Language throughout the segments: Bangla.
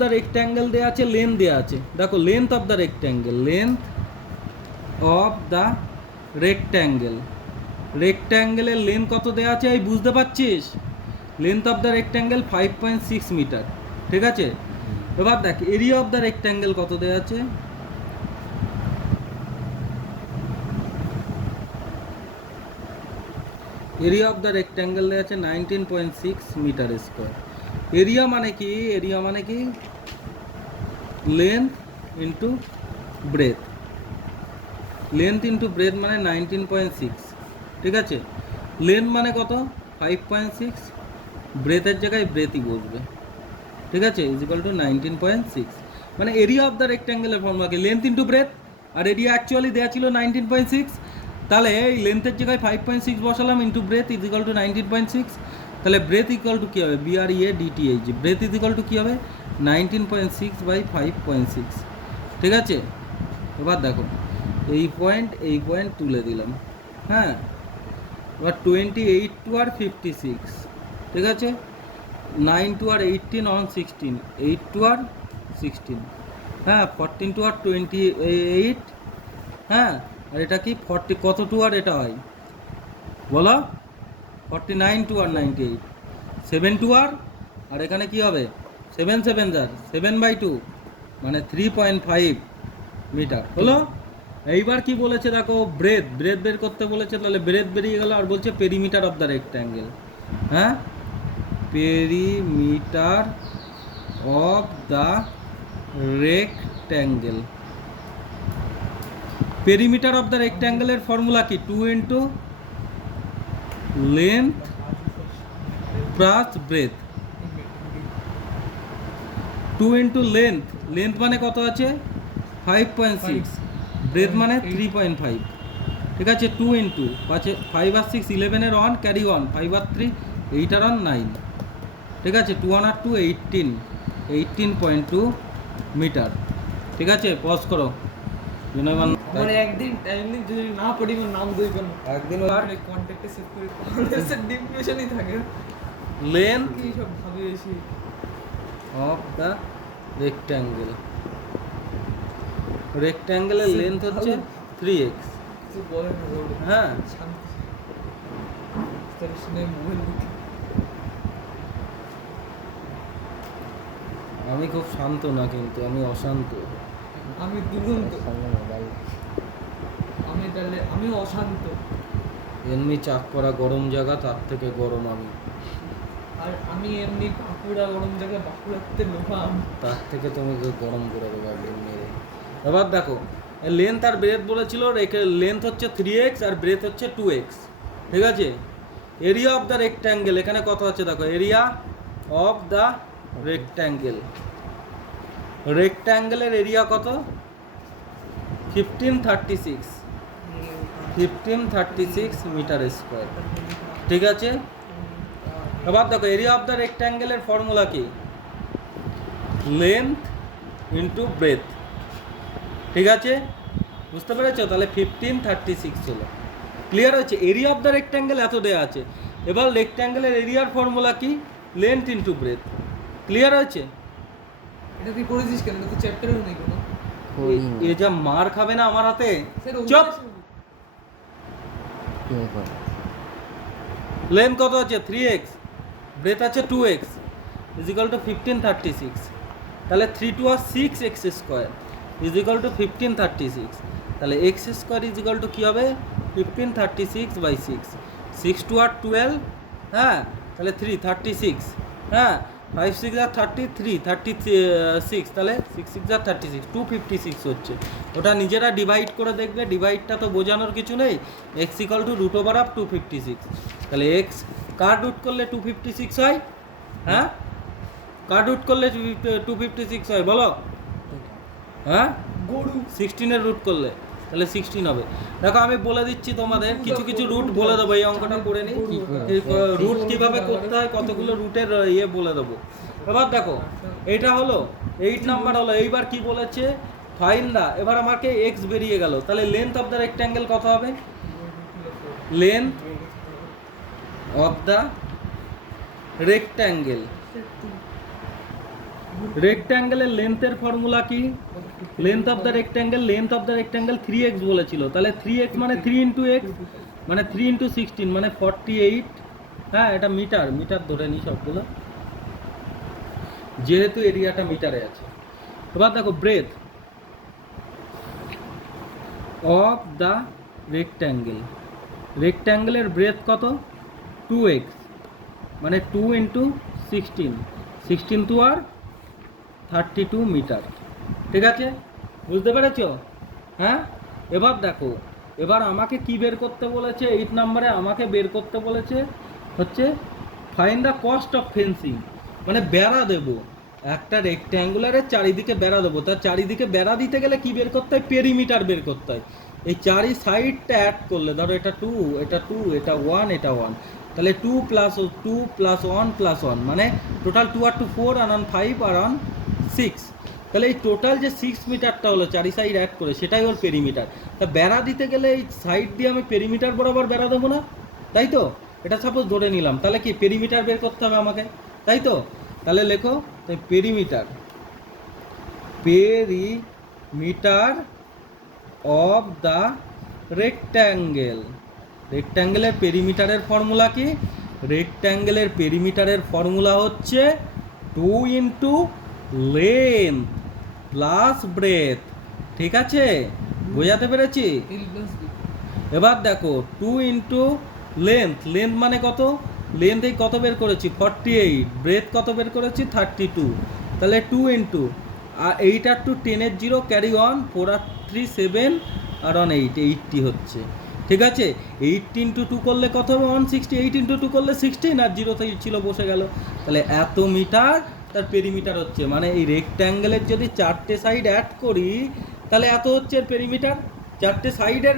দ্য রেক্ট্যাঙ্গেল দেওয়া আছে, লেন্থ দেওয়া আছে। দেখো length of the rectangle, length of the rectangle, রেক্ট্যাঙ্গেলের লেন্থ কত দেওয়া আছে এই বুঝতে পারছিস? Length of the rectangle 5.6 metre, ঠিক আছে। এবার দেখ এরিয়া অফ দ্য রেক্ট্যাঙ্গেল কত দেওয়া আছে, এরিয়া অফ দ্য রেক্ট্যাঙ্গেল দেওয়া আছে 19.6 মিটার স্কোয়ার। এরিয়া মানে কি, এরিয়া মানে কি length into breadth, length into breadth মানে 19.6, ঠিক আছে। লেন্থ মানে কত 5.6, ব্রেথের জায়গায় ব্রেথই বসবে, ঠিক আছে, ইজ ইকুয়াল টু 19.6। মানে এরিয়া অফ দ্য রেক্ট্যাঙ্গেলের ফর্মুলা কি লেন্থ ইন্টু ব্রেথ, আর এরিয়া অ্যাকচুয়ালি দেওয়া ছিল 19.6, তাহলে এই লেন্থের জায়গায় 5.6 বসালাম into breadth is equal to 19.6, তাহলে ব্রেথ ইকুয়াল টু কী হবে BREADTH, breadth is equal to কী হবে 19.6 বাই 5.6, ঠিক আছে। এবার দেখো এই পয়েন্ট তুলে দিলাম, হ্যাঁ। এবার 28 টু আর 56, ঠিক আছে, 9 টু আর 18 অন 16, 8 টু আর 16, হ্যাঁ, 14 টু আর 28, হ্যাঁ, আর এটা কি 40 কত টু আর এটা হয় বলো, 49 টু আর 98, 7 টু আর এখানে কি হবে 7 7 যার 7/2 মানে 3.5 মিটার হলো। এইবার কি বলেছে দেখো ব্রেথ বের করতে বলেছে, তাহলে ব্রেথ বেরিয়ে গেল, আর বলছে পেরিমিটার অফ দ্য রেক্ট্যাঙ্গেল, হ্যাঁ, perimeter of the rectangle. Perimeter of the রেক্ট্যাঙ্গেলের ফর্মুলা কি 2 into length plus breadth, 2 into length, length মানে কত আছে 5.6, ব্রেথ মানে 3.5, ঠিক আছে। 2 ইন্টু 5 আর 6 11 এর 1 ক্যারি 1, 5 আর 3 8 আর 1 9, ঠিক আছে, 2 আর 2 18.2 মিটার, ঠিক আছে। পজ করো মানে একদিন যদি না পড়ি নাম দইবেন একদিন কন্টাক্টে সেভ করে কলেজের ডিপ্রেশনই থাকে, লেন্থ কি সব ভাবি বেশি অফ দ্য রেক্ট্যাঙ্গেল, রেক্ট্যাঙ্গেলের লেন্থ হচ্ছে 3x, কিছু বলে না বলে হ্যাঁ। শান্তি তার শুনে মোবাইল আমি খুব শান্ত না, কিন্তু আমি অশান্ত, আমি দুরন্ত, আমি তাহলে আমি অশান্ত, এমনি চাক করা গরম জায়গা তার থেকে গরম আমি, আর আমি এমনি বাঁকুড়া গরম জায়গায় বাঁকুড়াতে লোহা, তার থেকে তুমি গরম করে দেবো একদিন মেরে। এবার দেখো লেন্থ আর ব্রেথ বলেছিল, লেন্থ হচ্ছে 3x আর ব্রেথ হচ্ছে 2x, ঠিক আছে। এরিয়া অফ দ্য রেক্ট্যাঙ্গেল এখানে কত আছে দেখো, এরিয়া অফ দ্য রেক্ট্যাঙ্গেল, রেক্ট্যাঙ্গেলের এরিয়া কত 1536 মিটার স্কোয়ার, ঠিক আছে। এবার দেখো এরিয়া অফ দ্য রেক্ট্যাঙ্গেলের ফর্মুলা কি লেন্থ ইন্টু ব্রেথ, ঠিক আছে, বুঝতে পেরেছো? তাহলে 1536 ছিল, ক্লিয়ার হয়েছে। এরিয়া অফ দ্য রেক্ট্যাঙ্গেল এত দেওয়া আছে, এবার রেক্ট্যাঙ্গেলের এরিয়ার ফর্মুলা কি লেন্থ ইন্টু ব্রেথ, ক্লিয়ার হয়েছে। এটা তুই পড়েছিস কেন, এটা তো চ্যাপ্টারও নেই কোনো, এ যা মার খাবে না আমার হাতে, চুপ। লেন্থ কত আছে 3x, ব্রেথ আছে 2x, ইজ ইকুয়াল টু 1536, তাহলে 3 টু আর 6x square is equal to 1536, তাহলে x square is equal to কী হবে 1536/6, 6 টু আর 12, হ্যাঁ, তাহলে 36, হ্যাঁ, 5 6 আর 33, 36, তাহলে 6 6 আর 36, 256 হচ্ছে। ওটা নিজেরা ডিভাইড করে দেখবে, ডিভাইডটা তো বোঝানোর কিছু নেই, x ইকুয়াল টু √256, তাহলে x কার রুট করলে 256 হয়, হ্যাঁ, কার রুট করলে 256 হয় বলো, হ্যাঁ, 16-এর রুট করলে তাহলে 16 হবে। দেখো আমি বলে দিচ্ছি তোমাদের, কিছু কিছু রুট বলে দেবো, এই অঙ্কটা করে নিই, রুট কীভাবে করতে হয় কতগুলো রুটের ইয়ে বলে দেবো। এবার দেখো এইটা হলো 8 নাম্বার হলো, এইবার কি বলেছে ফাইন্ড দা, এবার আমাকে এক্স বেরিয়ে গেল, তাহলে লেন্থ অফ দ্য রেক্ট্যাঙ্গেল কত হবে, লেন্থ অফ দ্য রেক্ট্যাঙ্গেল রেক্ট্যাঙ্গেলের লেন্থের ফর্মুলা কি? Length of the rectangle 3x বলেছিল, তাহলে 3x মানে 3 ইন্টু এক্স মানে 3 ইন্টু 16 মানে 48। হ্যাঁ, এটা মিটার ধরে নিই সবগুলো, যেহেতু এরিয়াটা মিটারে আছে। এবার দেখো ব্রেথ অফ দ্য রেক্ট্যাঙ্গেলের ব্রেথ কত? 2x মানে 2 ইন্টু 16 টু আর 32 মিটার। ঠিক আছে, বুঝতে পেরেছো? হ্যাঁ, এবার দেখো, এবার আমাকে কি বের করতে বলেছে? 8 নম্বরে আমাকে বের করতে বলেছে হচ্ছে find the cost of fencing, মানে বেড়া দেবো একটা রেক্ট্যাঙ্গুলারের চারিদিকে বেড়া দেবো, তার চারিদিকে বেড়া দিতে গেলে কি বের করতে হয়? পেরিমিটার বের করতে হয়। এই চারি সাইডটা অ্যাড করলে ধরো এটা 2, এটা 2, এটা 1, এটা 1, তাহলে 2 প্লাস 2 প্লাস 1 প্লাস 1 মানে টোটাল 2 আর 2 4 আর 1 5 আর 1 6। তাহলে এই টোটাল যে 6 মিটারটা হলো চারি সাইড অ্যাড করে, সেটাই ওর পেরিমিটার। তা বেড়া দিতে গেলে এই সাইড দিয়ে আমি পেরিমিটার বরাবর বেড়া দেবো না, তাই তো? এটা সাপোজ ধরে নিলাম, তাহলে কি পেরিমিটার বের করতে হবে আমাকে, তাই তো? তাহলে লেখো তাই পেরিমিটার অফ দ্য রেক্ট্যাঙ্গেলের পেরিমিটারের ফর্মুলা কি? রেক্ট্যাঙ্গেলের পেরিমিটারের ফর্মুলা হচ্ছে 2 ইন্টু লেন্থ প্লাস ব্রেথ। ঠিক আছে, বোঝাতে পেরেছি? এবার দেখো 2 ইন্টু লেন্থ মানে কত? লেন্থ এই কত বের করেছি? 48। ব্রেথ কত বের করেছি? 32। তাহলে 2 ইন্টু আর 8 আর 2 10 এর 0 ক্যারি 1, 4 আর 3 7 আর 1 8, 80 হচ্ছে। ঠিক আছে, 8 ইন্টু 2 করলে কত হবে? 160। 8 ইন্টু 2 করলে 16 আর 0 তো ছিল বসে গেল। তাহলে এত মিটার তার পেরিমিটার হচ্ছে, মানে এই রেক্ট্যাঙ্গেলের যদি 4টে সাইড অ্যাড করি তাহলে এত হচ্ছে এর পেরিমিটার। 4টে সাইডের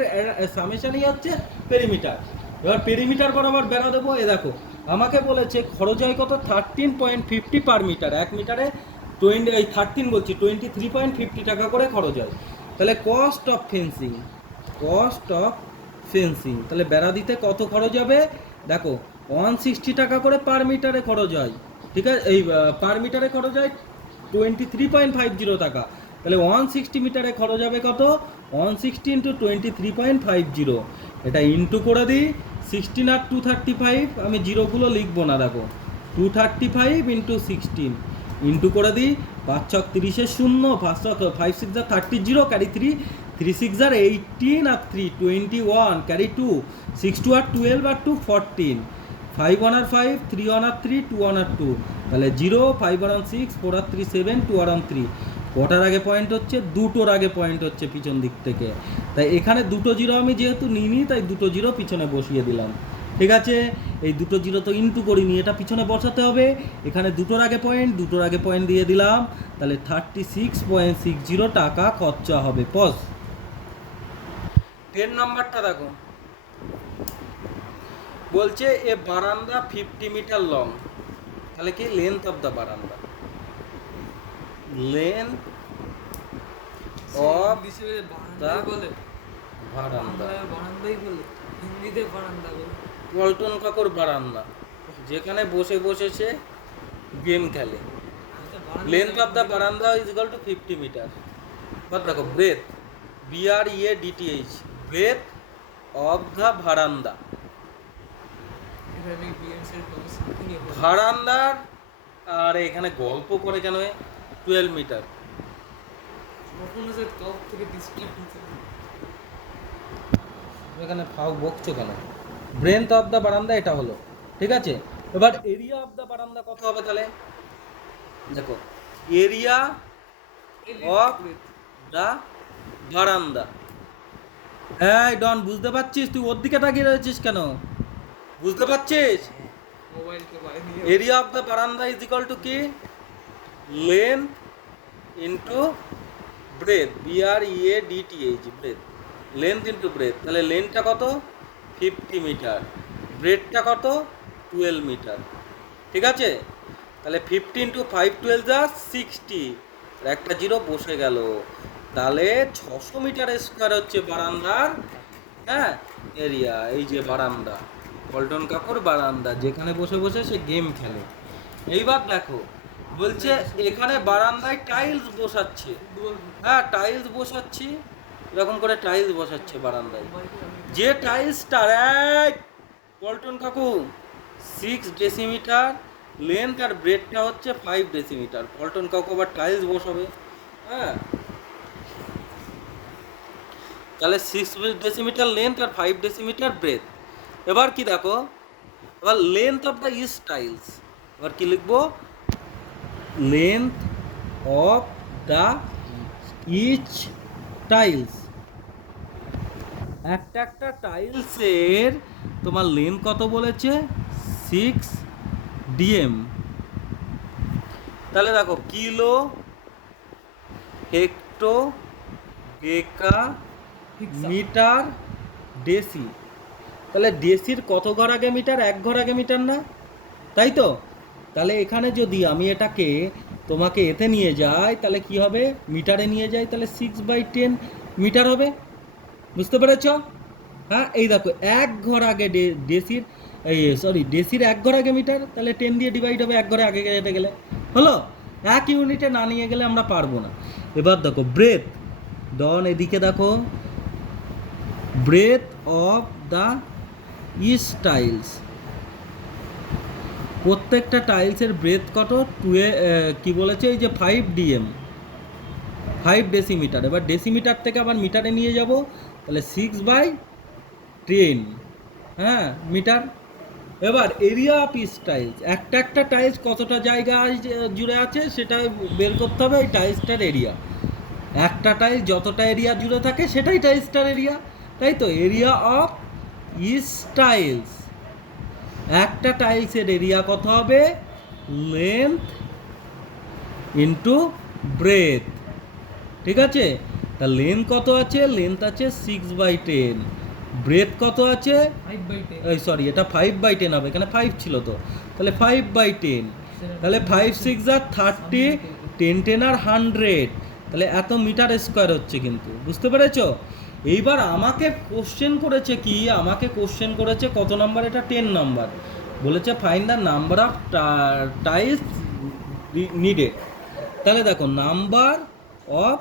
সামেশনই হচ্ছে পেরিমিটার। এবার পেরিমিটার বরাবর বেড়া দেবো। এ দেখো আমাকে বলেছে খরচ হয় কত? 13.50 পার মিটার। 1 মিটারে 23.50 টাকা করে খরচ হয়। তাহলে কস্ট অফ ফেন্সিং তাহলে বেড়া দিতে কত খরচ হবে? দেখো 160 টাকা করে পার মিটারে খরচ হয়। ঠিক আছে, এই পার মিটারে খরচ হয় 23.50 টাকা। তাহলে 160 মিটারে খরচ হবে কত? 160 ইন্টু 23.50। এটা ইন্টু করে দিই 16 আর 235, আমি জিরোগুলো লিখবো না, দেখো 235 ইন্টু 16 ইন্টু করে দিই 5 ছক 30 শূন্য, 5 ছক 5 6 আর 30 0 ক্যারি 3, 3 6 আর 18 আর 3 21 ক্যারি 2, 6 2 আর 12 আর 2 14, 5 1 আর 5, 3 1 আর 3, 2 1 আর 2, তাহলে 0 5 1 আর 6, 4 আর 3 7, 2 আর 3। কটার আগে পয়েন্ট হচ্ছে? দুটোর আগে পয়েন্ট হচ্ছে পিছন দিক থেকে। তাই এখানে দুটো জিরো আমি যেহেতু নিইনি, তাই দুটো জিরো পিছনে বসিয়ে দিলাম। ঠিক আছে, এই দুটো জিরো তো ইন্টু করিনি, এটা পিছনে বসাতে হবে। এখানে দুটোর আগে পয়েন্ট দিয়ে দিলাম, তাহলে 36.60 টাকা খরচা হবে। পজ। 10 নাম্বারটা দেখো, বলছে এ বারান্দা 50 মিটার লং, তাহলে কি লেন্থ অফ দ্য বারান্দা, লেন্থ অফ দ্য বারান্দা, পল্টন কাকুর বারান্দা, যেখানে বসে বসে সে গেম খেলে। লেন্থ অফ দ্য বারান্দা is equal to 50 metre. But দেখো breadth BREADTH, breadth of the বারান্দা, বারান্দার, আর এখানে গল্প করে কেন? 12 মিটার। এখানে ফাউ বকছো কেন? ব্রেথ অফ দ্য বারান্দা এটা হলো। ঠিক আছে, এবার এরিয়া অফ দ্য বারান্দা কত হবে? তাহলে দেখো এরিয়া অফ দ্য বারান্দা। হ্যাঁ ডন, বুঝতে পারছিস? তুই ওর দিকে তাকিয়ে রয়েছিস কেন? বুঝতে পারছিস? এরিয়া অফ দ্য বারান্দা ইজ ইকুয়াল টু কি? Length into breadth, BREADTH, breadth, length into breadth. তাহলে লেন্থটা কত? 50 মিটার, ব্রেথটা কত? 12 মিটার। ঠিক আছে, তাহলে 50 ইন্টু 5 12 যা 60, আর একটা জিরো বসে গেল। তাহলে 600 মিটার স্কোয়ার হচ্ছে বারান্দার, হ্যাঁ, এরিয়া। এই যে বারান্দা, পল্টন কাকুর বারান্দা, যেখানে বসে বসে সে গেম খেলে। এইবার দেখো বলছে এখানে বারান্দায় টাইলস বসাচ্ছে। হ্যাঁ, টাইলস বসাচ্ছি, এরকম করে টাইলস বসাচ্ছে বারান্দায়। যে টাইলসটা পল্টন কাকু 6 ডেসিমিটার লেন্থ আর ব্রেডটা হচ্ছে 5 ডেসিমিটার, পল্টন কাকু আবার টাইলস বসাবে। হ্যাঁ, তাহলে 6 ডেসিমিটার লেন্থ আর 5 ডেসিমিটার ব্রেথ। এবার কি দেখো, এবার length of the each tiles, এবার কি লিখবো, length of the each tiles. একটা একটা টাইলসের তোমার লেন্থ কত বলেছে, 6 DM। তাহলে দেখো কিলো, হেক্টো, ডেকা, মিটার, ডেসি। তাহলে ডেসির কত ঘর আগে মিটার, 1 ঘর আগে মিটার না, তাই তো? তাহলে এখানে যদি আমি এটাকে তোমাকে এতে নিয়ে যাই তাহলে কি হবে, মিটারে নিয়ে যাই তাহলে 6/10 মিটার হবে। বুঝতে পেরেছ? হ্যাঁ, এই দেখো 1 ঘর আগে ডেসির, এই সরি ডেসির 1 ঘর আগে মিটার, তাহলে 10 দিয়ে ডিভাইড হবে 1 ঘরে আগে যেতে গেলে। হলো, 1 ইউনিটে না নিয়ে গেলে আমরা পারবো না। এবার দেখো ব্রেথ, ডন এদিকে দেখো, breadth of the each tiles, প্রত্যেকটা টাইলসের ব্রেথ কত, কি বলেছে, এই যে 5 DM, 5 ডেসিমিটার। এবার ডেসিমিটার থেকে আবার মিটারে নিয়ে যাব, তাহলে 6/10, হ্যাঁ মিটার। এবার এরিয়া অফ ইচ টাইলস, একটা একটা টাইলস কতটা জায়গা জুড়ে আছে সেটা বের করতে হবে, এই টাইলসটার এরিয়া। একটা টাইলস যতটা এরিয়া জুড়ে থাকে সেটাই টাইলসটার এরিয়া, তাই তো? এরিয়া অফ ইচ টাইলস, একটা টাইলসের এরিয়া কত হবে, লেন্থ ইন্টু ব্রেথ। ঠিক আছে, তা লেন্থ কত আছে, লেন্থ আছে 6/10, ব্রেথ কত আছে, 5/10, এই সরি এটা 5/10 হবে, এখানে 5 ছিল তো, তাহলে 5/10, তাহলে 5 6 আর 30, 10 10 আর 100, তাহলে এত মিটার স্কোয়ার হচ্ছে কিন্তু। বুঝতে পেরেছো? এইবার আমাকে কোশ্চেন করেছে কি, আমাকে কোশ্চেন করেছে কত নাম্বার, এটা 10 নাম্বার, বলেছে find the number of tiles needed. তাহলে দেখো নাম্বার অফ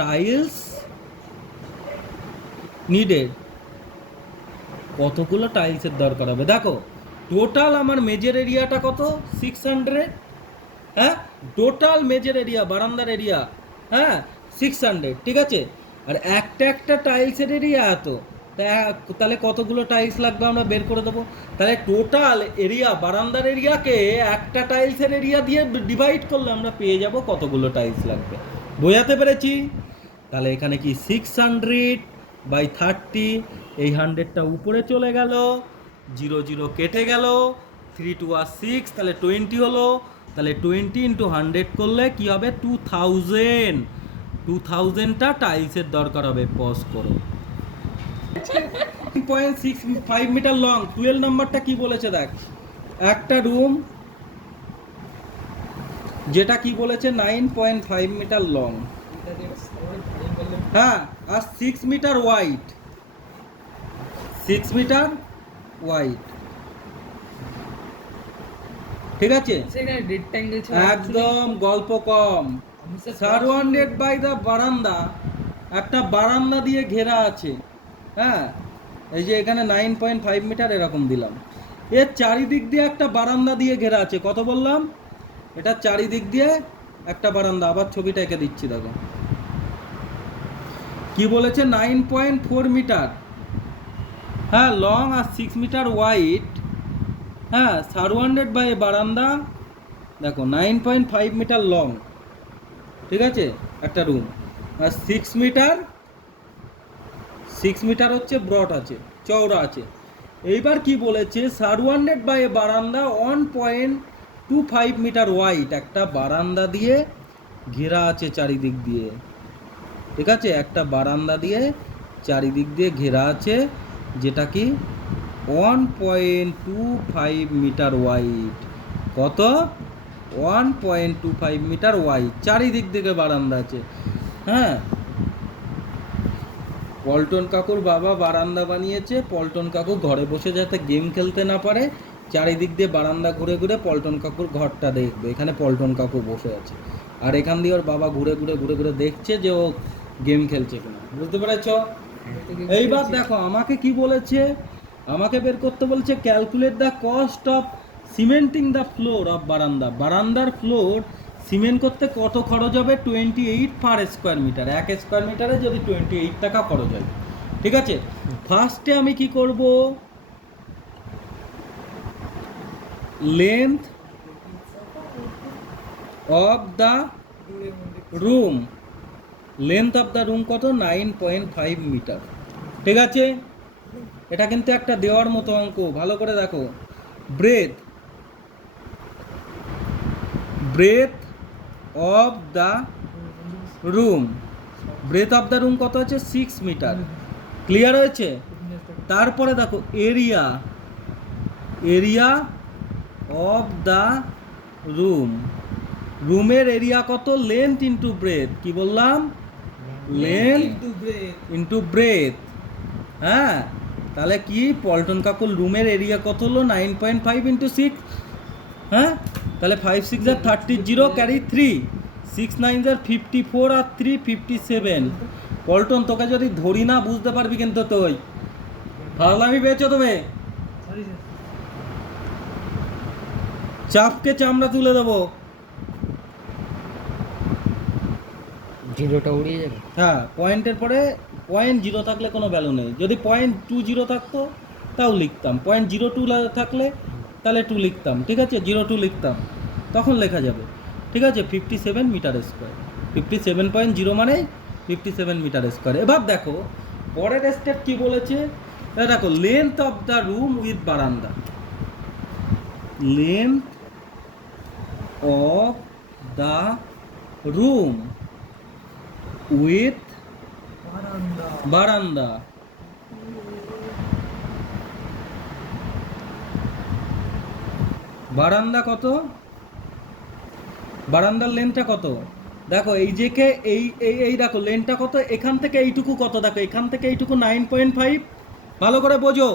টাইলস নিডেড, কতগুলো টাইলসের দরকার হবে। দেখো টোটাল আমার মেজর এরিয়াটা কত, 600, হ্যাঁ টোটাল মেজর এরিয়া বারান্দার এরিয়া, হ্যাঁ 600, ঠিক আছে। আর একটা একটা টাইলসের এরিয়া এত, তাহলে কতগুলো টাইলস লাগবে আমরা বের করে দেবো। তাহলে টোটাল এরিয়া বারান্দার এরিয়াকে একটা টাইলসের এরিয়া দিয়ে ডিভাইড করলে আমরা পেয়ে যাব কতগুলো টাইলস লাগবে। বোঝাতে পেরেছি? তাহলে এখানে কি 600/30, এই 100টা উপরে চলে গেল, 0 0 কেটে গেল, 3 2 আর 6, তাহলে 20 হলো। তাহলে 20 × 100 করলে কি হবে, 2000, 2000টা টাইলসের দরকার হবে। পজ করো। 0.65 মিটার লং, 12 নাম্বারটা কি বলেছে দেখ, একটা রুম যেটা কি বলেছে 9.5 মিটার লং, এটা দিয়ে সবাই ভারী বললে হ্যাঁ, আর 6 মিটার ওয়াইড, 6 মিটার ওয়াইড, ঠিক আছে। সেখানে রেক্ট্যাঙ্গেল ছিল একদম গল্প কম। সারাউন্ডেড বাই দ্য বারান্দা, একটা বারান্দা দিয়ে ঘেরা আছে, হ্যাঁ এই যে এখানে 9.5 মিটার এরকম দিলাম, এর চারিদিক দিয়ে একটা বারান্দা দিয়ে ঘেরা আছে। কত বললাম, এটা চারিদিক দিয়ে একটা বারান্দা। আবার ছবিটা এঁকে দিচ্ছি দেখো, কি বলেছে 9.4 মিটার, হ্যাঁ লং আর 6 মিটার ওয়াইড, হ্যাঁ সারাউন্ডেড বাই বারান্দা। দেখো 9.5 মিটার লং, ঠিক আছে একটা রুম, আর 6 মিটার হচ্ছে ব্রড আছে, চওড়া আছে। এইবার কি বলেছে, সারাউন্ডেড বাই বারান্দা 1.25 মিটার ওয়াইড, একটা বারান্দা দিয়ে ঘেরা আছে চারিদিক দিয়ে, ঠিক আছে একটা বারান্দা দিয়ে চারিদিক দিয়ে ঘেরা আছে, যেটা কি 1.25 মিটার ওয়াইড। কত, 1.25 মিটার ওয়াইড, চারিদিক থেকে বারান্দা আছে। হ্যাঁ, পল্টন কাকুর বাবা বারান্দা বানিয়েছে, পল্টন কাকু ঘরে বসে যাতে গেম খেলতে না পারে চারিদিক দিয়ে বারান্দা ঘুরে ঘুরে পল্টন কাকুর ঘরটা দেখবে, এখানে পল্টন কাকু বসে আছে, আর এখান দিয়ে ওর বাবা ঘুরে ঘুরে ঘুরে ঘুরে দেখছে যে ও গেম খেলছে কিনা, বুঝতে পেরেছ? এইবার দেখো আমাকে কি বলেছে, আমাকে বের করতে বলছে calculate the cost of cementing the floor of বারান্দা। বারান্দার ফ্লোর সিমেন্ট করতে কত খরচ হবে? 28 পার স্কোয়ার মিটার। 1 স্কোয়ার মিটারে যদি 28 টাকা খরচ হয়, ঠিক আছে। ফার্স্টে আমি কি করব, length of the room, length of the room কত? 9.5 মিটার, ঠিক আছে। এটা কিন্তু একটা দেওয়ার মতো অঙ্ক, ভালো করে দেখো। Breadth, breadth of the room, breadth of the room কত আছে? 6 মিটার, ক্লিয়ার হয়েছে? তারপরে দেখো area, area of the room, রুমের এরিয়া কত? লেন্থ ইন্টু ব্রেথ, কি বললাম? Length into breadth. হ্যাঁ, তাহলে কি পল্টন কাকুর রুমের এরিয়া কত হলো? 9.5 ইন্টু 6। হ্যাঁ, তাহলে 5 6 আর 30, 0 ক্যারি 3, 6 9 আর 54 আর 3 57। পল্টন তোকে যদি ধরি না বুঝতে পারবি কিন্তু তুই ফাজলামি পেয়েছো তুমি, চাপকে চামড়া তুলে দেবো। জিরোটা উড়িয়ে যাবে। হ্যাঁ, পয়েন্টের পরে 0.0 থাকলে কোনো ভ্যালু নেই। যদি 0.20 থাকতো তাও লিখতাম, 0.02 থাকলে তাহলে 2 লিখতাম, ঠিক আছে, 02 লিখতাম, তখন লেখা যাবে, ঠিক আছে। 57 মিটার স্কোয়ার, 57.0 মানে 57 মিটার স্কোয়ার। এবার দেখো পরের স্টেপ কি বলেছে, দেখো length of the room with বারান্দা, length of the room with বারান্দা, বারান্দা কত? বারান্দার লেন্থটা কত? দেখো এই যে কে এই এই এই দেখো লেন্থটা কত, এখান থেকে এইটুকু কত, দেখো এখান থেকে এইটুকু 9.5। ভালো করে বোঝো,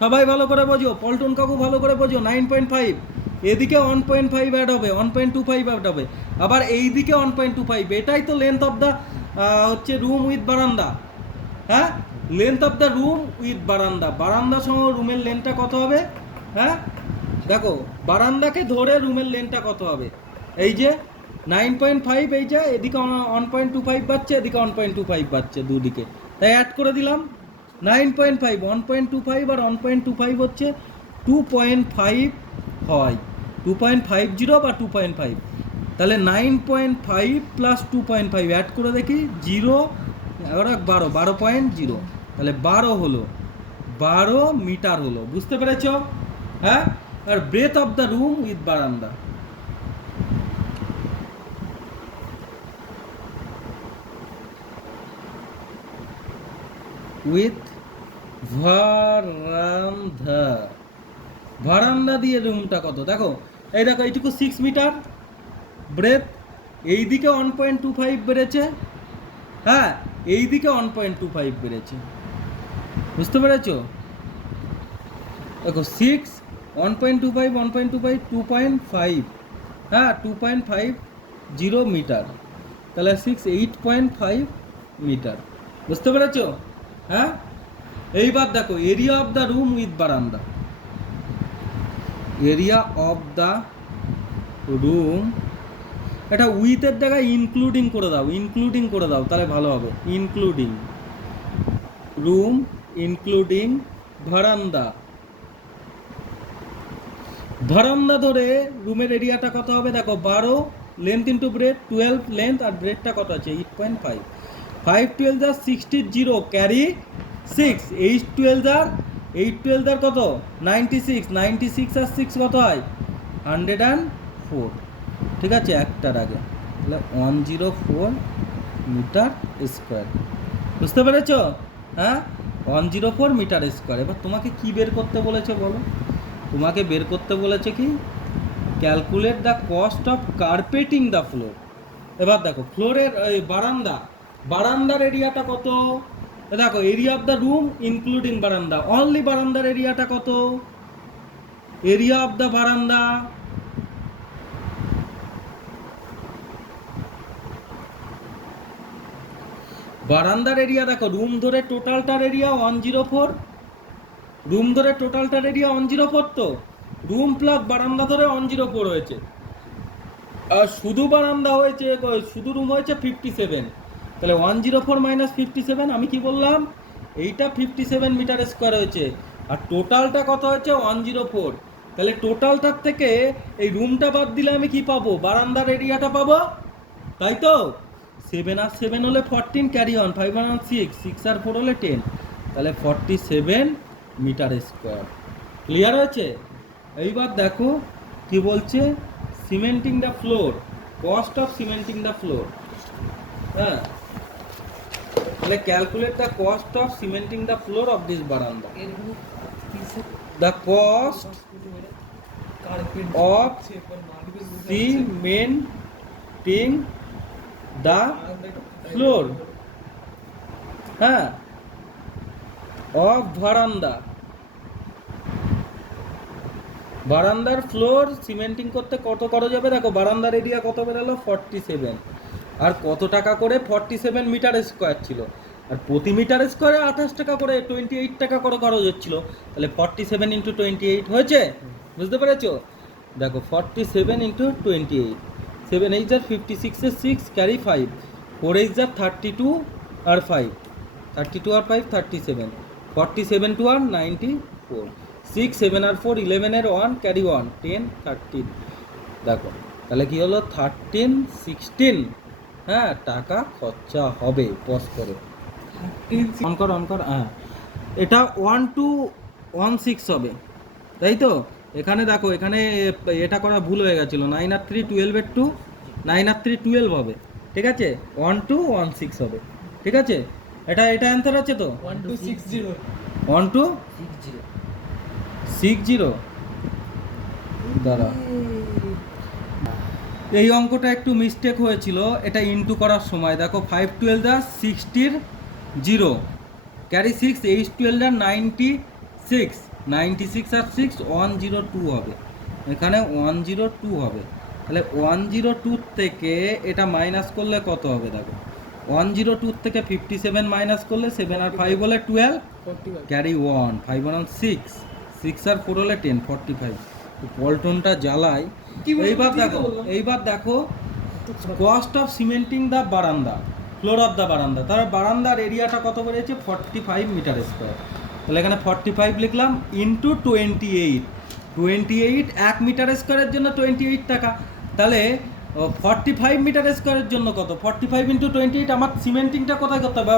সবাই ভালো করে বোঝো, পল্টন কাকু ভালো করে বোঝো, 9.5। এদিকে 1.5 অ্যাড হবে, 1.25 অ্যাড হবে, আবার এই দিকে 1.25। এটাই তো লেন্থ অফ দ্য হচ্ছে রুম উইথ বারান্দা। হ্যাঁ, length of the room with বারান্দা, বারান্দা সহ রুমের লেন্থটা কত হবে? হ্যাঁ, দেখো বারান্দাকে ধরে রুমের লেন্থটা কত হবে? এই যে 9.5, এই যে এদিকে 1.25 বাড়ছে, এদিকে 1.25 বাড়ছে, দুদিকে, তাই অ্যাড করে দিলাম 9.5। 1.25 আর 1.25 হচ্ছে 2.5 হয়, 2.50 বা 2.5। তাহলে 9.5 প্লাস 2.5 অ্যাড করে দেখি, 0 11 12, 12.0, তাহলে 12 হলো, 12 মিটার হলো, বুঝতে পেরেছ? হ্যাঁ, আর breadth of the room with বারান্দা, উইথ ভারান্দা, ভারান্দা দিয়ে রুমটা কত? দেখো এই দেখো এইটুকু 6 মিটার ব্রেথ, এইদিকে 1.25 বেড়েছে, হ্যাঁ এইদিকে 1.25 বেড়েছে, বুঝতে পেরেছ? দেখো 6 1.25 1.25 2.5, হ্যাঁ 2.50 মিটার, তাহলে 6 8.5 মিটার, বুঝতে পেরেছ? হ্যাঁ, এইবার দেখো area of the room with বারান্দা, এরিয়া অফ দ্য রুম, এটা উইথের জায়গায় ইনক্লুডিং করে দাও, ইনক্লুডিং করে দাও, তাহলে ভালো হবে। ইনক্লুডিং রুম ইনক্লুডিং বারান্দা, বারান্দা ধরে রুমের এরিয়াটা কত হবে? দেখো 12 লেন্থ ইন্টু ব্রেথ, 12 লেন্থ, আর ব্রেথটা কত আছে? 8.5। 5 12 আর 60 0 ক্যারি 6, 8 12 আর 8 12 আর কত? 96, 96 আর 6 কত হয়? 104, ঠিক আছে, একটার আগে, তাহলে 104 মিটার স্কোয়ার, বুঝতে পেরেছ? হ্যাঁ, 104 মিটার স্কোয়ার। এবার তোমাকে কি বের করতে বলেছে বলো? তোমাকে বের করতে বলেছে কি, calculate the cost of carpeting the floor. এবার দেখো ফ্লোরের বারান্দা, বারান্দার এরিয়াটা কত? দেখো area of the room including বারান্দা, অনলি বারান্দার এরিয়াটা কত? এরিয়া অফ দ্য বারান্দা, বারান্দার এরিয়া দেখো, রুম ধরে টোটালটার এরিয়া 104, রুম ধরে টোটালটার এরিয়া 104, তো রুম প্লাস বারান্দা ধরে 104 হয়েছে, আর শুধু বারান্দা হয়েছে, শুধু রুম হয়েছে 57। তাহলে 104 মাইনাস 57, আমি কি বললাম, এইটা 57 মিটার স্কোয়ার হয়েছে, আর টোটালটা কত হচ্ছে 104। তাহলে টোটালটার থেকে এই রুমটা বাদ দিলে আমি কি পাবো, বারান্দার এরিয়াটা পাবো, তাই তো। 7 আর 7 হলে 14, ক্যারি অন, 5 আর 6, 6 আর 4 হলে 10, তাহলে 47 মিটার স্কোয়ার। ক্লিয়ার হয়েছে? এইবার দেখো কি বলছে, cementing the floor, cost of cementing the floor. হ্যাঁ, তাহলে calculate the cost of cementing the floor of this বারান্দা। The cost of cementing the floor, হ্যাঁ, of বারান্দা, বারান্দার ফ্লোর সিমেন্টিং করতে কত খরচ হবে দেখো, বারান্দার এরিয়া কত বেরোলো 47, আর কত টাকা করে 47 মিটার স্কোয়ার ছিল, আর প্রতি মিটার স্কোয়ারে 28 টাকা করে, 28 টাকা করে খরচ হচ্ছিল, তাহলে 47 ইন্টু 28 হয়েছে, বুঝতে পেরেছো? দেখো 47 ইন্টু 28, 7 8 আর 56 এর 6, ক্যারি 5, 4 8 আর 32 আর 5, 32 আর 5 37, 47 টু আর 94, 6 7 আর 4 11 এর 1, ক্যারি 1, 10 13, দেখো তাহলে কি হলো 13 16, হ্যাঁ, টাকা খরচা হবে। পজ করে অন কর, হ্যাঁ, এটা 1216 হবে, তাই তো। এখানে দেখো, এখানে এটা করা ভুল হয়ে গেছিলো, 9 আর 3 12 এর 2, 9 আর 3 12 হবে, ঠিক আছে, 1216 হবে, ঠিক আছে। এটা অ্যান্সার আছে তো, 1260 দাঁড়া, এই অঙ্কটা একটু মিস্টেক হয়েছিল, এটা ইনটু করার সময় দেখো 5 12 আর 60 0, ক্যারি 6, 8 12 আর 96, 96 আর 6 102 হবে, এখানে 102 হবে, তাহলে 102 থেকে এটা মাইনাস করলে কত হবে দেখো, 102 থেকে 57 মাইনাস করলে 7 আর 5 হলে 12, ক্যারি 1, 5 আর 6, 6 আর 4 হলে 10, 45। পল্টনটা জ্বালায়। এইবার দেখো কস্ট অফ সিমেন্টিং দ্য বারান্দা, ফ্লোর অফ দ্য বারান্দা, তার বারান্দার এরিয়াটা কত বেড়েছে 45 মিটার স্কোয়ার, তাহলে এখানে 45 লিখলাম ইন্টু 28, 28 1 মিটার স্কোয়ারের জন্য 28 টাকা, তাহলে 45 মিটার স্কোয়ারের জন্য কত, 45 ইন্টু 28, আমার সিমেন্টিংটা কোথায় করতে হবে,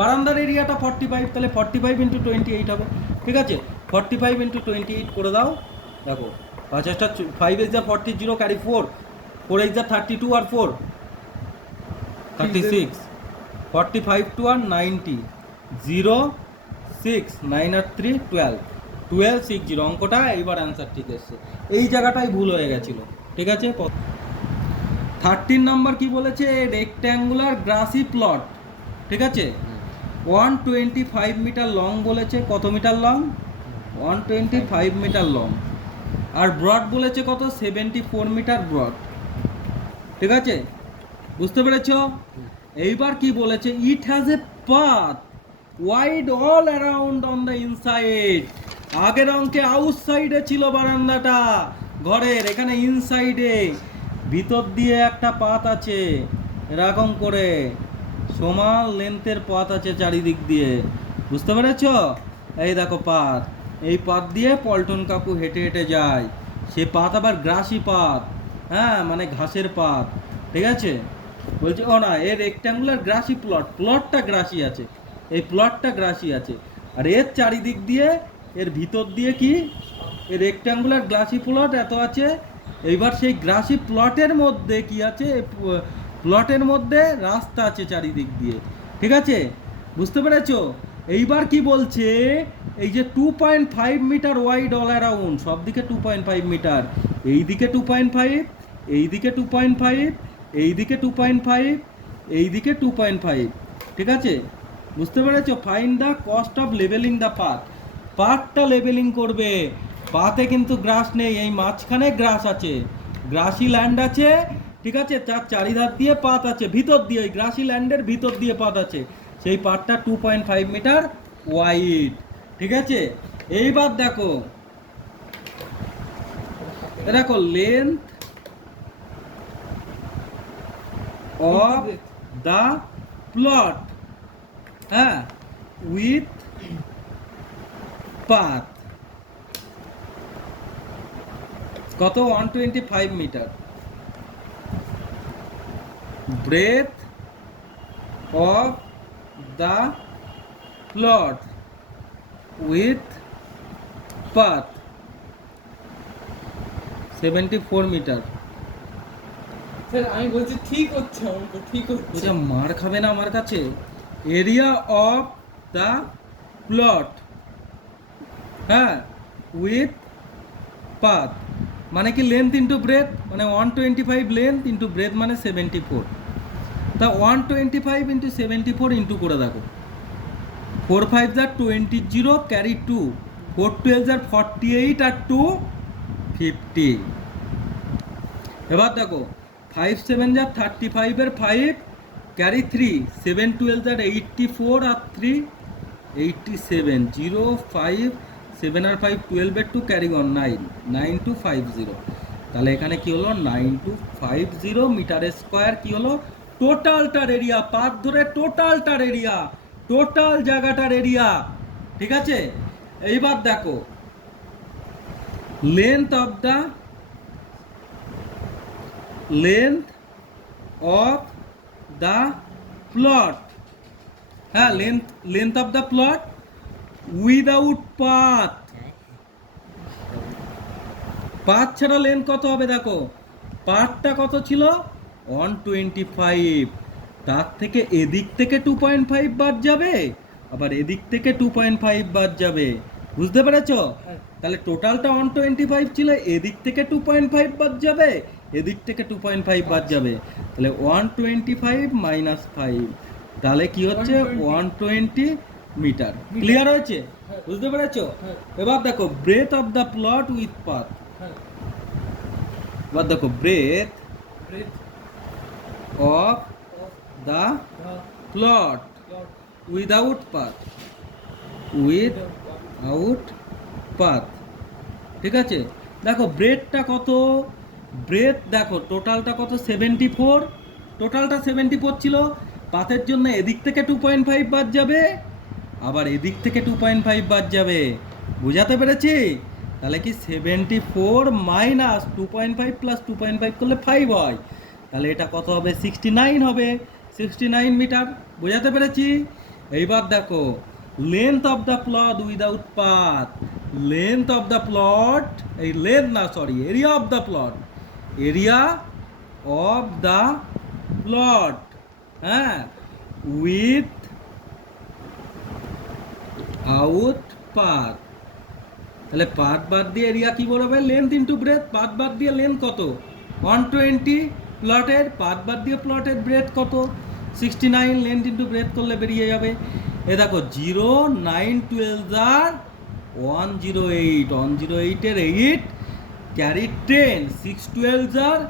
বারান্দার এরিয়াটা 45, তাহলে 45 ইন্টু 28 হবে, ঠিক আছে। 45 ইন্টু 28 করে দাও, দেখো 50টা 5 is 40, 0 ক্যারি 4, 4 is 32 আর 4 36, 45 টু আর 90, 0 6 9 আর 3 12, 12 60, অঙ্কটা এইবার অ্যান্সার ঠিক এসছে, এই জায়গাটাই ভুল হয়ে গেছিল, ঠিক আছে। 13 নাম্বার কি বলেছে, রেক্ট্যাঙ্গুলার গ্রাসি প্লট, ঠিক আছে, 125 মিটার লং বলেছে, কত মিটার লং, 125 মিটার লং, আর ব্রড বলেছে কত, 74 মিটার ব্রড, ঠিক আছে, বুঝতে পেরেছ। এইবার কি বলেছে, it has a path wide all around on the inside, আগের অঙ্কে আউটসাইডে ছিল বারান্দাটা ঘরের, এখানে ইনসাইডে, ভিতর দিয়ে একটা পাথ আছে, এরকম করে সমান লেন্থের পাথ আছে চারিদিক দিয়ে, বুঝতে পেরেছ। এই দেখো পাথ, এই পাথ দিয়ে পল্টন কাকু হেঁটে হেঁটে যায়, সে পাথ আবার গ্রাসি পাথ, হ্যাঁ, মানে ঘাসের পাথ, ঠিক আছে। বলছে ও না, এর রেক্ট্যাঙ্গুলার গ্রাসি প্লটটা গ্রাসি আছে, এই প্লটটা গ্রাসি আছে, আর এর চারিদিক দিয়ে, এর ভিতর দিয়ে কি, এর রেক্ট্যাঙ্গুলার গ্রাসি প্লট এত আছে, এইবার সেই গ্রাসি প্লটের মধ্যে কি আছে, প্লটের মধ্যে রাস্তা আছে চারিদিক দিয়ে, ঠিক আছে, বুঝতে পেরেছো। এইবার কি বলছে, এই যে 2.5 মিটার ওয়াইড অল অ্যারাউন্ড, সব দিকে 2.5 মিটার, এইদিকে 2.5, এইদিকে 2.5, এইদিকে 2.5, এইদিকে 2.5, ঠিক আছে, বুঝতে পেরেছো। Find the cost of levelling the path, পাথটা লেভেলিং করবে, পাতে কিন্তু গ্রাস নেই, এই মাঝখানে গ্রাস আছে, গ্রাসি ল্যান্ড আছে, ঠিক আছে, তার চারিধার দিয়ে পাত আছে, ভিতর দিয়ে ওই গ্রাসি ল্যান্ডের ভিতর দিয়ে পাত আছে, সেই পাতটা 2.5 মিটার ওয়াইড, ঠিক আছে। এইবার দেখো, দেখো লেন্থ অফ দ্য প্লট, হ্যাঁ, উইথ পাথ কত, 125 metre. Breadth of the plot with path 74 metre. Sir আমি বলছি ঠিক হচ্ছে, অঙ্ক ঠিক হচ্ছে। এটা মার খাবে না আমার কাছে। এরিয়া অফ দ্য প্লট, হ্যাঁ, উইথ পাথ মানে কি লেন্থ ইন্টু ব্রেথ, মানে 125 লেন্থ ইন্টু ব্রেথ মানে 74। তা 125 ইন্টু 74 ইন্টু করে দেখো, 4 5 যা 20, ক্যারি 2, 4 12 যা 48 আর 2 50। এবার দেখো 5 7 যা 35 এর 5, ক্যারি 3, 7 12 যা 84 আর 3 87, 0 5 7 আর 5 12 এর 2, ক্যারি অন 9, 9250। তাহলে এখানে কি হলো, 9250 মিটার স্কোয়ার কি হলো, টোটালটার এরিয়া, পাত ধরে টোটালটার এরিয়া, টোটাল জায়গাটার এরিয়া, ঠিক আছে। এইবার দেখো লেন্থ অফ দ্য প্লট, হ্যাঁ, length of the plot without path, path ছাড়া লেন্থ কত হবে দেখো, পাথটা কত ছিল 125, তার থেকে এদিক থেকে 2.5 বাদ যাবে, আবার এদিক থেকে 2.5 বাদ যাবে, বুঝতে পেরেছো? তাহলে টোটালটা 125 ছিল, এদিক থেকে 2.5 বাদ যাবে, এদিক থেকে 2.5 বাদ যাবে, তাহলে 125 মাইনাস 5, তাহলে কি হচ্ছে 120 মিটার। ক্লিয়ার হয়েছে? বুঝতে পেরেছো? এবার দেখো breadth of the plot with path, এবার দেখো breadth of the plot without path, without path, ঠিক আছে। দেখো ব্রেথটা কত, ব্রেথ দেখো টোটালটা কত 74, টোটালটা 74 ছিল, পাথের জন্য এদিক থেকে 2.5 বাদ যাবে, আবার এদিক থেকে 2.5 বাদ যাবে, বুঝাতে পেরেছি? তাহলে কি 74 মাইনাস 2.5 প্লাস 2.5 করলে 5 হয়, তাহলে এটা কত হবে 69 হবে, 69 মিটার, বোঝাতে পেরেছি? এইবার দেখো length of the plot without path, length of the plot, এই লেন্থ না sorry, area of the plot, area of the plot, হ্যাঁ, উইথ আউট পাথ, তাহলে পাথ বাদ দিয়ে এরিয়া কি বলবে, লেন্থ ইন্টু ব্রেথ, পাথ বাদ দিয়ে লেন্থ কত 120, প্লটের পাথ বাদ দিয়ে প্লটের ব্রেথ কত 69, লেন্থ ইন্টু ব্রেথ করলে বেরিয়ে যাবে। এ দেখো 0 9 12 আর 108, 108 এর 8, ক্যারি 10, 6 12 আর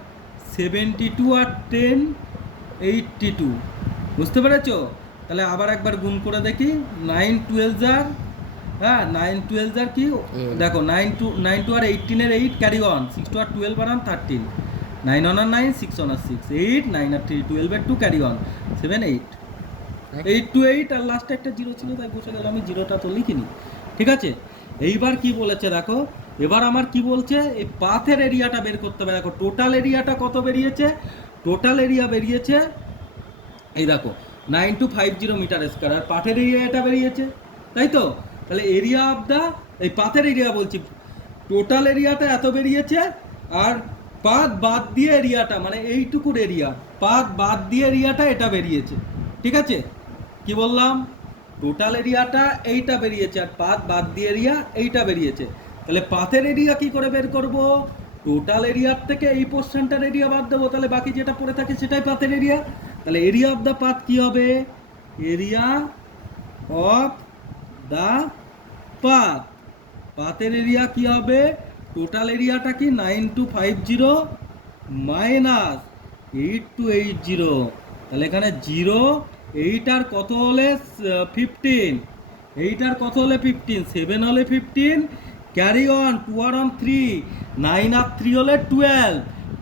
72 আর 10 82, বুঝতে পেরেছো? তাহলে আবার একবার গুণ করে দেখি, 9 12 আর, হ্যাঁ 9 12 আর কি দেখো 9 2 আর 18 এর 8, ক্যারি অন 6 2 আর 12 আর 13, 9 1 আর 9, 6 1 আর 6, 8 9 আর 3 12 এর 2, ক্যারি অন 7 8, 8 to 8 আর লাস্টে একটা 0 ছিল তাই বসে গেল, আমি জিরোটা তো লিখিনি, ঠিক আছে। এইবার কি বলেছে দেখো, এবার আমার কি বলছে, এই পাথের এরিয়াটা বের করতে হবে। দেখো টোটাল এরিয়াটা কত বেরিয়েছে, টোটাল এরিয়া বেরিয়েছে এই দেখো 9250 মিটার স্কয়ার, আর পাথের এরিয়াটা বেরিয়েছে, তাই তো? তাহলে এরিয়া অফ দ্য, এই পাথের এরিয়া বলছি, টোটাল এরিয়াটা এত বেরিয়েছে, আর পাথ বাদ দিয়ে এরিয়াটা মানে এইটুকুর এরিয়া, পাথ বাদ দিয়ে এরিয়াটা এটা বেরিয়েছে, ঠিক আছে। কি বললাম, টোটাল এরিয়াটা এইটা বেরিয়েছে, আর পাথ বাদ দিয়ে এরিয়া এইটা বেরিয়েছে, তাহলে পাথের এরিয়া কি করে বের করব, টোটাল এরিয়ার থেকে এই পোর্শনটার এরিয়া বাদ দেবো, তাহলে বাকি যেটা পড়ে থাকে সেটাই পাথের এরিয়া। তাহলে এরিয়া অফ দ্য পাথ কি হবে, এরিয়া অফ দ্য পাথ পাতের এরিয়া কি হবে, টোটাল এরিয়াটা কি 9250 মাইনাস 8280, তাহলে এখানে 0 8 আর কত হলে 15, 8 আর কত হলে 15, 7 হলে 15, ক্যারি অন 2 আর অন 3, 9 আর 3 হলে 12,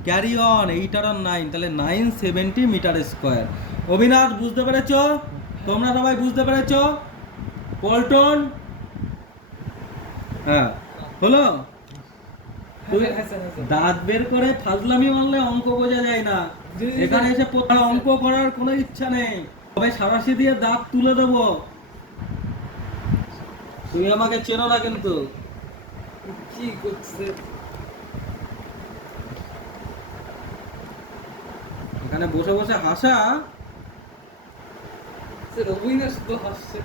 ক্যারি অন 8 আর অন 9, তাহলে 970 মিটার স্কোয়ার। অবিনাশ বুঝতে পেরেছো? তোমরা সবাই বুঝতে পেরেছো? পল্টন, হ্যাঁ হলো? তুই হ্যাঁ স্যার, হ্যাঁ স্যার। দাঁত বের করে ফাজলামি মারলে অঙ্ক বোঝা যায় না। জি, জি, এখানে স্যার। এসে অঙ্ক করার কোনো ইচ্ছা নেই, তবে সারাশি দিয়ে দাঁত তুলে দেবো। তুমি আমাকে চেনো না কিন্তু। কি করছে এখানে বসে বসে হাসা, স্যার? অবিনাশ তো হাসছে।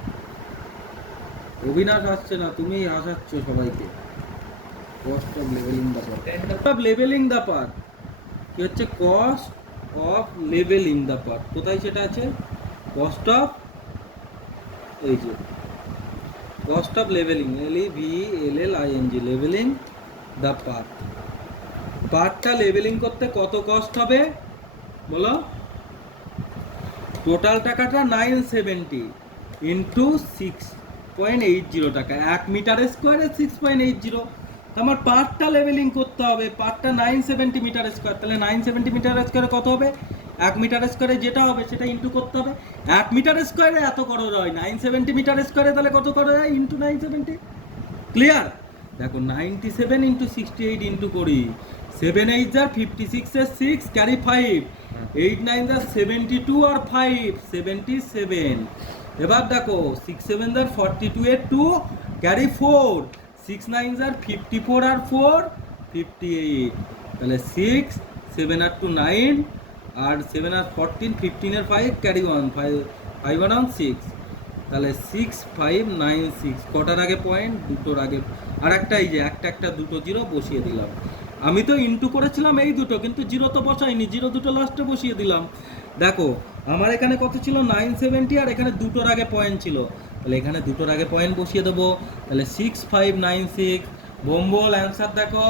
অবিনাশ হাসছে না, তুমি হাসাচ্ছ সবাইকে। Cost of levelling the part, Stand up. Of levelling the part কি হচ্ছে? Cost of levelling the part, কোথায় সেটা আছে? কস্ট অফ, এই যে cost of leveling, LEVELLING, leveling the part. পার্টটা লেভেলিং করতে কত কস্ট হবে বলো? টোটাল টাকাটা 970 ইন্টু 6.80 টাকা, 1 মিটার স্কোয়ারে 6.80। আমার পার্টটা লেভেলিং করতে হবে, পার্টটা 970 মিটার স্কোয়ার, তাহলে 970 মিটার স্কোয়ারে কত হবে? 1 মিটার স্কোয়ারে যেটা হবে সেটা ইন্টু করতে হবে। 1 মিটার স্কোয়ারে এত করো হয়, 970 মিটার স্কোয়ারে তাহলে কত করো হয়? ইন্টু 970। ক্লিয়ার? দেখো 97 ইন্টু 68 ইন্টু করি, 7 8 যা 56 এর 6, ক্যারি 5, 8 9 যা 72 আর 5 77। এবার দেখো 6 7 যা 42 এর 2, ক্যারি 4, 6 9 যা 54 আর 4 58, তাহলে 6 7 আর 2 9, আর 7 আর 14 15 এর 5, ক্যারি 1 5 5 আর 6, তাহলে 6596। কটার আগে পয়েন্ট? দুটোর আগে। আর একটা এই যে একটা দুটো জিরো বসিয়ে দিলাম। আমি তো ইনটু করেছিলাম এই দুটো, কিন্তু জিরো তো বসাইনি, জিরো দুটো লাস্টে বসিয়ে দিলাম। দেখো আমার এখানে কত ছিল? 970, আর এখানে দুটোর আগে পয়েন্ট ছিল, তাহলে এখানে দুটোর আগে পয়েন্ট বসিয়ে দেবো। তাহলে 6596 বোম্বল অ্যান্সার দেখো।